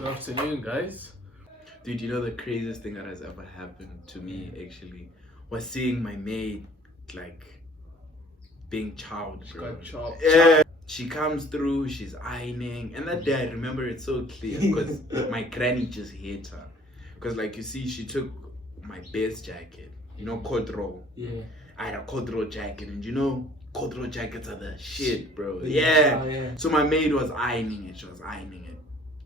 Good afternoon, guys. Dude, you know the craziest thing that has ever happened to me actually was seeing my maid like being chowed, bro. Got chopped. Yeah. She comes through, she's ironing, and that day I remember it so clear because my granny just hates her. Because like you see, she took my best jacket, you know, Kodro. Yeah. I had a Kodro jacket, and you know, Kodro jackets are the shit, bro. Yeah. Oh, yeah. So my maid was ironing it,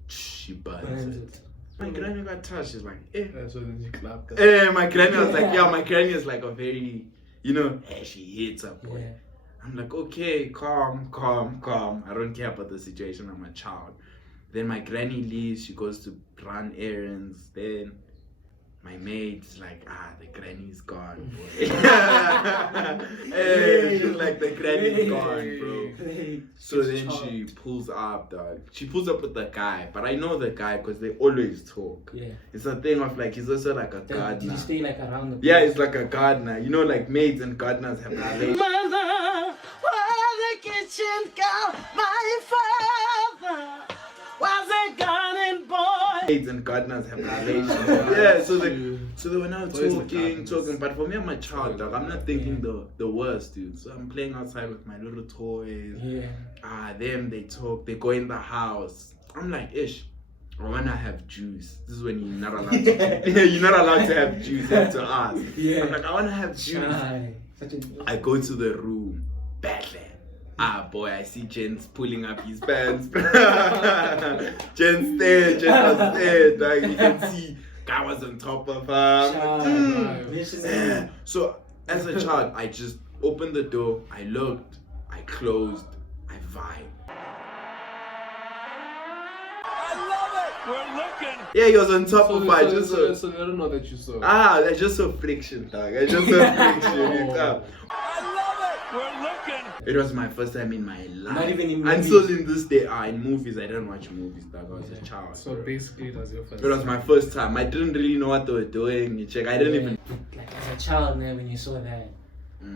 She burns it. My granny got touched. She's like, eh. So then you clapped. My granny was like, yeah, my granny is like a very, you know, she hates her boy. Yeah. I'm like, okay, calm. I don't care about the situation. I'm a child. Then my granny leaves. She goes to run errands. Then my mate's like, the granny's gone, boy. She's like, the granny's gone, bro. So then she pulls up, dog. She pulls up with the guy, but I know the guy because they always talk. Yeah. It's a thing of like, he's also like a Did gardener. you stay like around the place? Yeah, it's like a gardener. You know, like maids and gardeners have relations. Mother, where the kitchen go? My father was a garden boy. Maids and gardeners have relations. Yeah, so they were now talking. But for me, I'm a child, dog. I'm not thinking the worst, dude. So I'm playing outside with my little toys. Yeah. Them, they talk. They go in the house. I'm like, ish. I wanna have juice. This is when you're not allowed to. You're not allowed to have juice. You have to ask. Yeah. I'm like, I wanna have juice. I go to the room. Badly. Boy, I see Jens pulling up his pants. Jens was there. Like, you can see guy was on top of her. So as a child, I just opened the door. I looked. I closed. I vibed. We're looking. Yeah, he was on top of her. So I don't know that you saw. I just saw friction, dog. I just saw friction. We're looking. It was my first time in my life. Not even in movies. Until in this day, in movies, I didn't watch movies, dog. I was a child. So basically, it was your first. It was my first time. I didn't really know what they were doing. You check. I didn't even. Like as a child, man, when you saw that,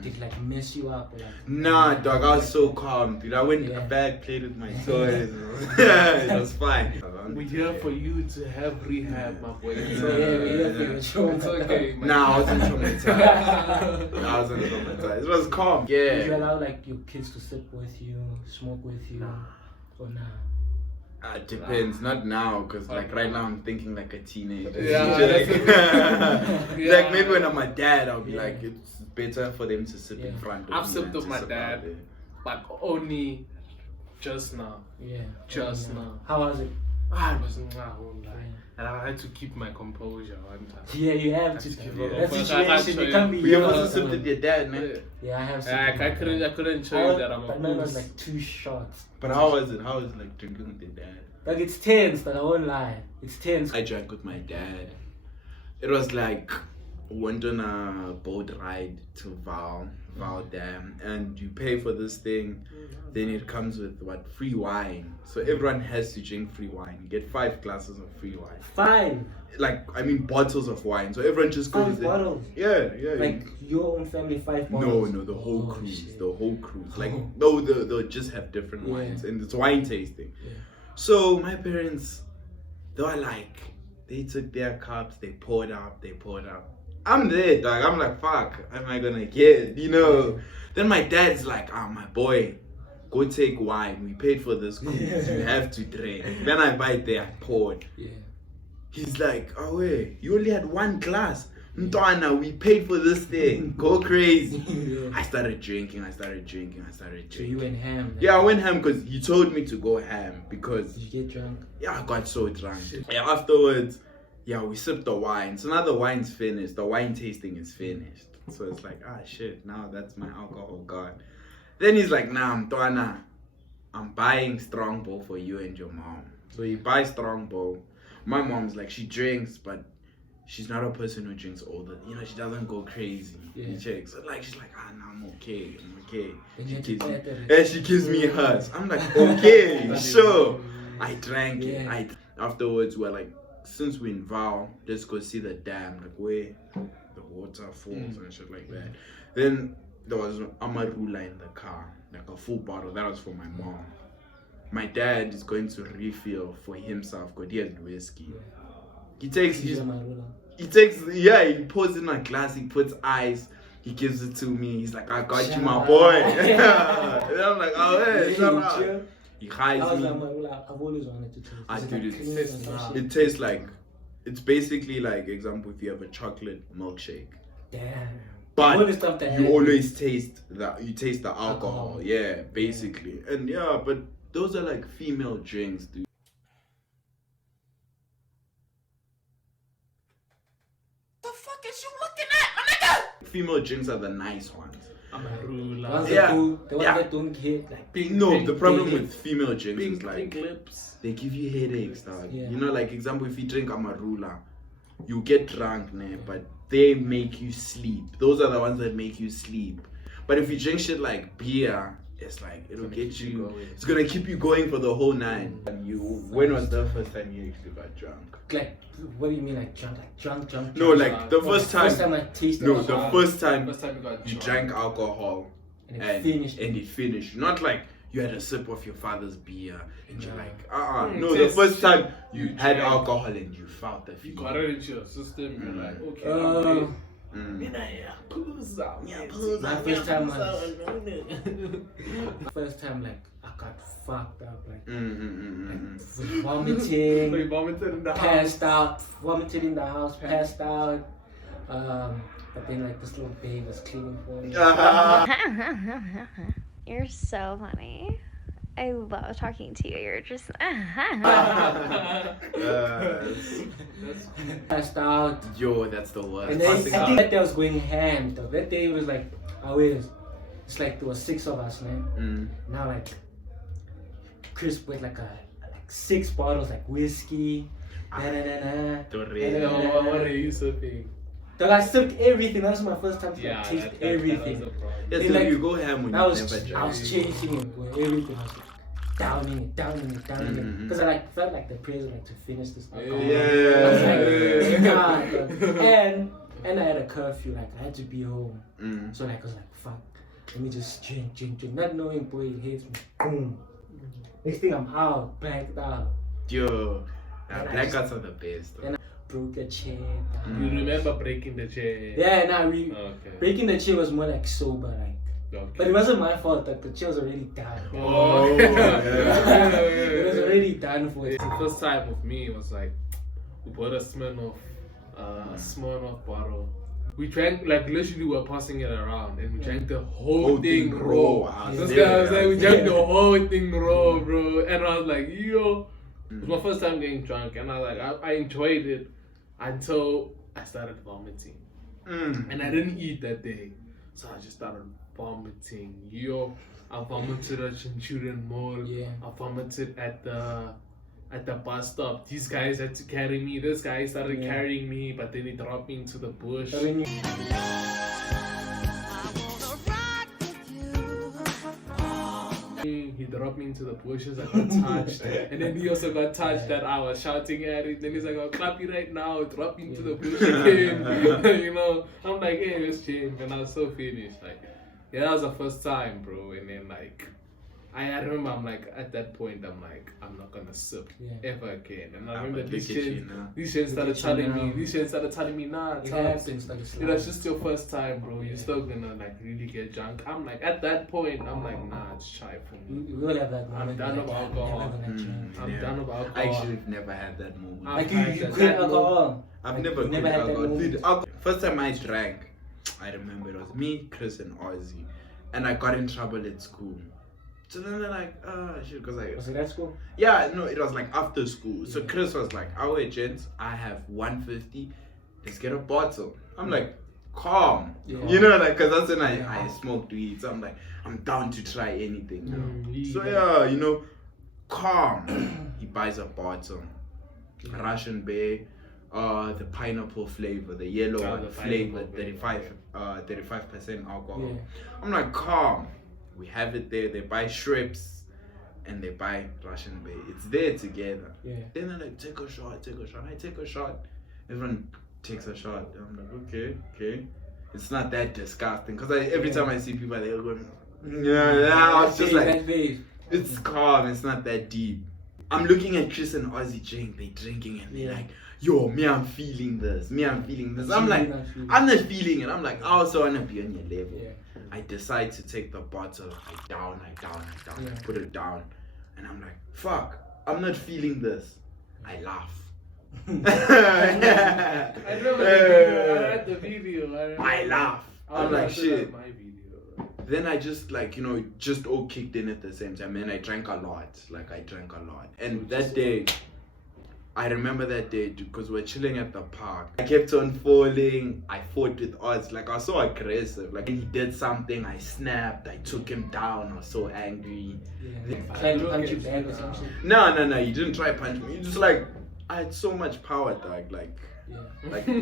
did it like mess you up? Or, like, Nah, dog. I was so calm, dude. I went back, played with my toys. It was fine. We're here for you to have rehab, my boy. So yeah, It's okay. Man. Nah, I wasn't traumatized. It was calm. Yeah. Did you allow like your kids to sit with you, smoke with you, or nah? It depends. Not now, because like right now I'm thinking like a teenager. Yeah. Like maybe when I'm a dad, I'll be like, it's better for them to sit in front of me. I've sipped than with to my sit dad, out there. but only just now. Yeah. Just now. How was it? It was I won't lie. And I had to keep my composure one time. Yeah, you have to. That situation, you can't be. But you're supposed to sit with your dad, man. Yeah, I have. I couldn't show you that I'm a But mine was boost. like 2 shots. But how was it? How was it like drinking with your dad? Like it's tense, but I won't lie. It's tense. I drank with my dad. It was like went on a boat ride to Val Dam, and you pay for this thing. Then it comes with free wine. So everyone has to drink free wine. You get 5 glasses of free wine. 5. Bottles of wine. So everyone just goes 5 bottles. Yeah. Like your own family, 5 bottles. No, the whole cruise. Shit. The whole cruise. Like no, they'll just have different wines, and it's wine tasting. Yeah. So my parents, they were like, they took their cups, they poured out. I'm there, dog. I'm like, fuck, am I gonna get, you know? Then my dad's like, my boy, go take wine. We paid for this cruise. You have to drink. Then I buy there, I poured. Yeah. He's like, oh wait, you only had 1 glass. Mtwana, we paid for this thing. Go crazy. Yeah. I started drinking. So you went ham. Like, Yeah, I went ham because he told me to go ham because Did you get drunk? I got so drunk. Yeah, afterwards, we sipped the wine. So now the wine's finished. The wine tasting is finished. So it's like, shit, now that's my alcohol gone. Then he's like, nah, Mtwana, I'm buying Strongbow for you and your mom. So he buys Strongbow. My mom's like, she drinks, but she's not a person who drinks all the, she doesn't go crazy. Yeah. So like, she's like, no, I'm okay. Then She gives me hers. I'm like, okay, sure. I drank it. Afterwards, we're like, since we're in Val, let's go see the dam, like where the water falls and shit like that. Then there was Amarula in the car, like a full bottle. That was for my mom. my dad is going to refill for himself because he has whiskey. He takes he pours in a glass, he puts ice, he gives it to me. He's like, I got you, my boy. And I'm like, oh hey, shut up. He hides me. I've always wanted to taste. It tastes like, it's basically like, example, if you have a chocolate milkshake. Damn. But you always taste that, you taste the alcohol. Yeah, basically. And yeah, but those are like female drinks, dude. The fuck is you looking at, my nigga? Female drinks are the nice ones. The Yeah. ones that don't get like The problem with female drinks is like pink lips. they give you headaches, dog. Yeah. You know, like example, if you drink amarula, you get drunk, but they make you sleep. Those are the ones that make you sleep. But if you drink shit like beer, it's like it'll get you. It's gonna keep you going for the whole night. And when was the first time you actually got drunk? Like, what do you mean like drunk? Like drunk? No, like the first time. First time I tasted. No, the first time First time you got you drunk. drank alcohol And it finished. Not like you had a sip of your father's beer and you're like, no, Taste the first time you you had drank. alcohol and you felt the You feeling. got it into your system. You're like, okay, I'm My good. first time like I got fucked up, like Mm. vomiting, You vomited in the passed out, vomited in the house, passed out. But then like this little babe was cleaning for me. You're so funny. I love talking to you. You're just. Passed out. Yo, that's the worst. And then I think that day was going ham though. That day was like it's like there was 6 of us, man. Now like Chris with like 6 bottles like whiskey. What are you sipping? Dog, I sipped everything. That was my first time to Yeah, taste that everything. was a problem. Yeah, Then, so like, you go ham when I you was never drank. I was chasing it, boy. Everything. I was like downing it. Because I like felt like the pressure like to finish this alcohol. Yeah. I was like, God. And I had a curfew. Like I had to be home. So like I was like, fuck. Let me just drink. Not knowing, boy, it hits me. Boom. Next thing I'm out, blacked out. Yo, And I blackouts are the best. Then broke a chair. You remember breaking the chair? Yeah, Okay. breaking the chair was more like sober, like. Okay. But it wasn't my fault that the chair was already done. Oh, It was already done for it. The first time with me was like, we bought a Smirnoff bottle. We drank, like literally we were passing it around and we drank the whole thing raw. This guy was like, we drank the whole thing raw, bro. And I was like, yo. It was my first time getting drunk and I was like, I enjoyed it until I started vomiting. And I didn't eat that day. So I just started vomiting. Yo, I vomited at Centurion Mall. Yeah. I vomited at the bus stop. These guys had to carry me. This guy started carrying me, but then he dropped me into the bush. So when you He dropped me into the bushes. I got touched, and then he also got touched. That I was shouting at it. Then he's like, "I'll clap you right now." Drop me into the bush again. You know, I'm like, "Hey, let's change." And I was so finished. Like, yeah, that was the first time, bro. And then like, I remember I'm like at that point I'm like I'm not gonna sip ever again. And I remember these shit started telling me, nah, it Tubs, happens, like it's it's just your first time, bro. You're still gonna like really get drunk. I'm like at that point I'm like, nah, it's shy for me. we all have that moment. I'm done with alcohol. I'm done with alcohol. I actually have never had that moment. Like you quit alcohol. I've never quit had that alcohol. moment. Dude, first time I drank, I remember it was me, Chris, and Ozzy, and I got in trouble at school. So then they're like, shit, because I... Was it at school? Yeah, no, it was like after school. So Chris was like, gents, I have 150, let's get a bottle. I'm like, calm. Yeah. You know, like, because that's when I smoked weed. So I'm like, I'm down to try anything now. So yeah, you know, calm. He buys a bottle. Russian Bay, the pineapple flavor, the yellow one flavor, 35% alcohol. Yeah. I'm like, calm. We have it there. They buy shrimps and they buy Russian Bay. It's there together. Yeah. Then they're like, take a shot. I take a shot. Everyone takes a shot. I'm like, okay. It's not that disgusting. Because every time I see people, they're going, I was just like, It's calm. It's not that deep. I'm looking at Chris and Ozzy drink. They drinking and they're like, yo, me, I'm feeling this. Me, I'm feeling this. I'm like, I'm not feeling it. I'm like, I also want to be on your level. Yeah. I decide to take the bottle. I down. Yeah. I put it down. And I'm like, fuck, I'm not feeling this. I laugh. I remember I had the video. I laugh. I'm like, shit. My video. Then I just like, you know, just all kicked in at the same time. And I drank a lot. Like, I drank a lot. And that day, I remember that day because we're chilling at the park. I kept on falling. I fought with Oz. Like, I was so aggressive. Like, he did something. I snapped. I took him down. I was so angry. Yeah. Trying to punch you back or something. No. You didn't try to punch me. You just like, I had so much power, dog. Like, I had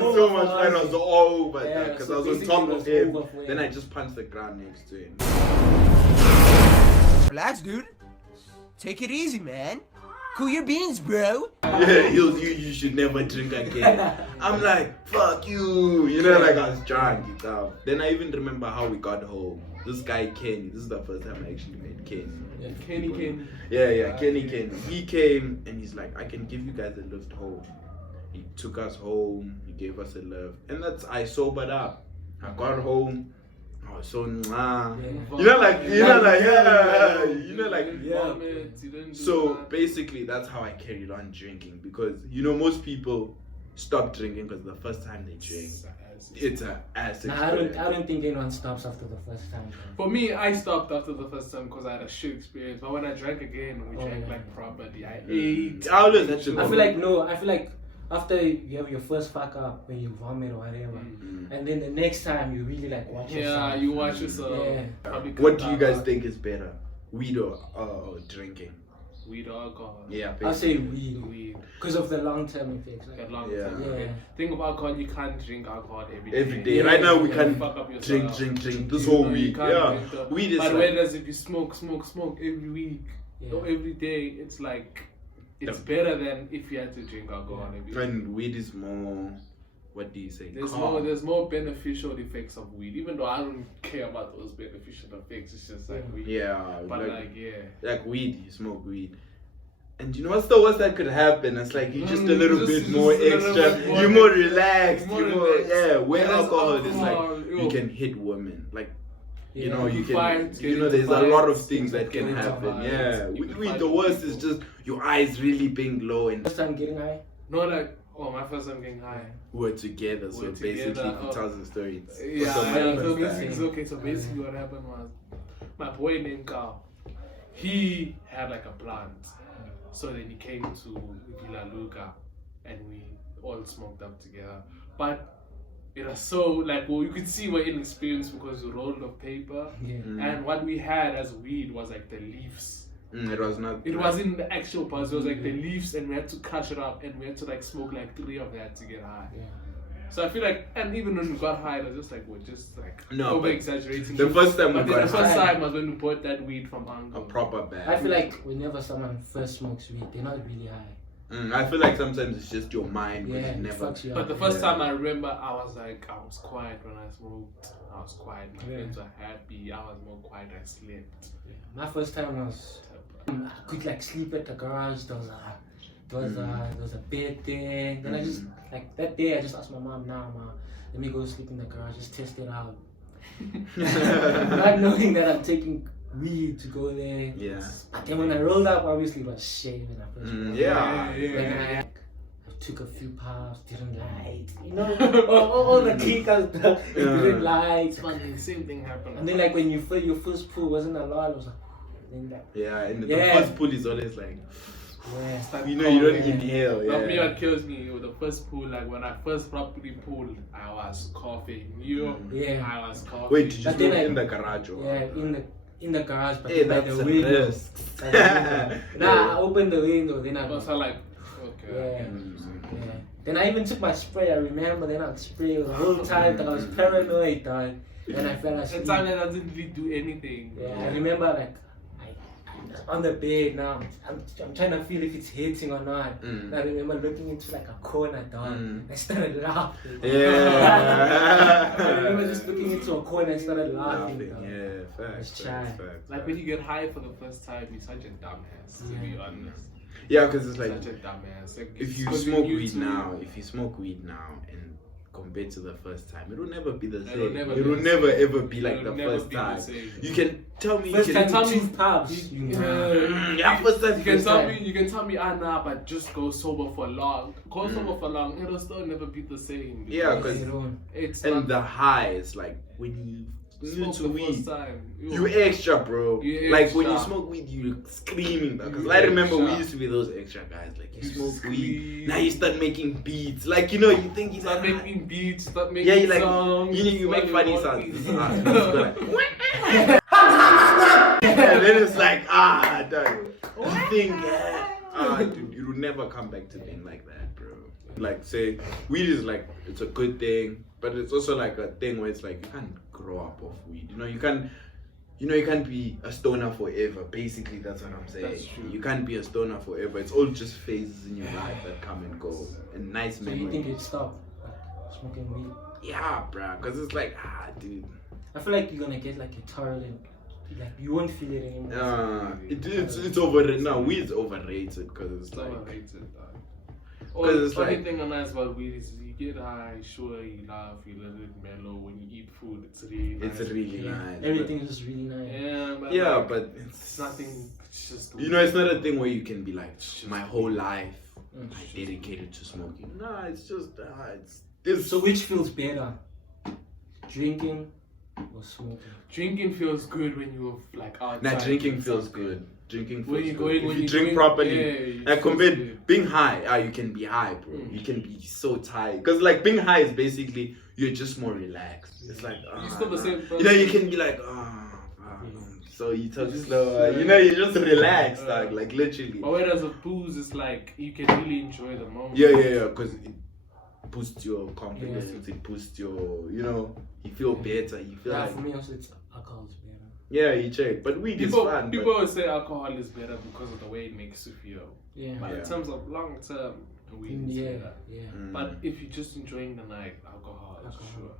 so much fun. I was all over that because I was on top of him. Then I just punched the ground next to him. Relax, dude. Take it easy, man. Cool your beans, bro. Yeah, you should never drink again. I'm like, fuck you. You know, like I was drunk. You know. Then I even remember how we got home. This guy Kenny. This is the first time I actually met Kenny. Kenny. Yeah, Kenny. He came and he's like, I can give you guys a lift home. He took us home. He gave us a lift, and I sobered up. I got home. I was so So basically, that's how I carried on drinking because most people stop drinking because the first time they drink, it's an acid. I don't think anyone stops after the first time. For me, I stopped after the first time because I had a shit experience. But when I drank again, we drank like properly. I ate. I feel like after you have your first fuck up when you vomit or whatever, and then the next time you really like watch yourself. Yeah, you watch yourself. Yeah. What do you guys think is better, weed or drinking? Weed or alcohol? Yeah, basically. I'll say weed. Because of the long-term effects. Like, Think of alcohol, you can't drink alcohol every day. Right now we can fuck up drink this whole week. Yeah, weed is. But whereas if you smoke every week or every day, it's like it's better than if you had to drink alcohol every day. And weed is more. What do you say? There's more beneficial effects of weed, even though I don't care about those beneficial effects. It's just like weed. Yeah, but like weed, you smoke weed. And you know what's the worst that could happen? It's like you're just a little bit more extra. You're more relaxed. Where alcohol is like you can hit women. Like you can. There's a lot of things that can happen. Yeah, with weed, the worst is just your eyes really being low and. First time getting high? No, like. Oh, my first time getting high. We're together, so basically he tells the story. So basically what happened was my boy named Carl, he had like a plant. So then he came to Villa Luca and we all smoked up together. But it was so like, you could see we're inexperienced because we rolled of paper. And what we had as weed was like the leaves. It was not. It wasn't the actual parts. It was like the leaves, and we had to crush it up, and we had to like smoke like 3 of that to get high. So I feel like, and even when we got high, it was just like we're just like over exaggerating. The first time the first time was when we bought that weed from Uncle. A proper bag. I feel like whenever someone first smokes weed, they're not really high. I feel like sometimes it's just your mind, but it never. But the first time I remember, I was quiet when I smoked. I was quiet. My friends were happy. I was more quiet. I slept. My first time was. I could like sleep at the garage. There was a bed there. Then I just like that day I just asked my mom, "Nah, ma, let me go sleep in the garage. Just test it out." Not knowing that I'm taking weed to go there. Yeah. But then when I rolled up, obviously it was shame when I first yeah. I took a few puffs, didn't light. All the clickers didn't light. It's funny, the same thing happened. And then like when you feel your first pull wasn't a lot, it was like. And the first pull is always like, you don't inhale. Me, what kills me, the first pull, like when I first properly pulled, I was coughing. I was coughing. Wait, did you smoke in the garage? Or? Yeah, in the garage, but by that's the window. I opened the window, then I was like, okay. Then I even took my spray, I remember, then I'd spray the whole time that I was paranoid, dog. Then I fell asleep. The time that I didn't really do anything. Yeah, I remember like, on the bed now. I'm trying to feel if it's hitting or not. I remember looking into like a corner, dog. I started laughing. Yeah. I remember just looking into a corner and started laughing. Dog. Yeah, facts. Like when you get high for the first time, you're such a dumbass, to be honest. Yeah, because it's like, Such a dumbass. Like, if you smoke weed now and compared to the first time, it will never be the same. It will never ever be like the first time. You can tell me. First time, tell me, two pubs. Yeah, first time. You can tell me, nah, but just go sober for long. Go sober for long, it'll still never be the same. Yeah, because it's and the high is like when you new to weed, time. you extra, bro. You like extra. when you smoke weed, you screaming. Because I remember we used to be those extra guys. Like you smoke weed, now you start making beats. Like you think you start making beats, start making you like songs. you make funny sounds. And then it's like dog. You think dude, you will never come back to being like that, bro. Like say weed is like it's a good thing, but it's also like a thing where it's like you can't grow up off weed. You can't be a stoner forever. Basically, that's what I'm saying. That's true. You can't be a stoner forever. It's all just phases in your life that come and go. And nice So memories. you think you'd stop smoking weed? Yeah, bro. Because it's like, dude. I feel like you're gonna get like a tolerant. Like you won't feel it anymore. It's overrated. No, weed's overrated because it's like. Overrated. Because Only thing nice about weed is you get high, sure, you laugh, you let it mellow. When you eat food, it's really nice. It's really nice. Everything is just really nice. Yeah, but it's nothing. It's just it's not a thing where you can be like, my whole life I dedicated to smoking. No, it's just it's. So which feels better, drinking or smoking? Drinking feels good when you're like outside. Nah, drinking feels good. Drinking feels good. If you drink drink properly, like compared being high, you can be high, bro. You can be so tired. Because like being high is basically you're just more relaxed. It's like you're still the same person. You can be like so you talk slower. You just relax, like literally. But whereas a booze is like you can really enjoy the moment. Yeah, because it boosts your confidence. It boosts your, you feel better. You feel like for me also it's alcohol's better. Yeah, you check. But weed is fun. People always say alcohol is better because of the way it makes you feel. Yeah. But in terms of long term, weed is better. Yeah. But if you're just enjoying the night, alcohol. Sure.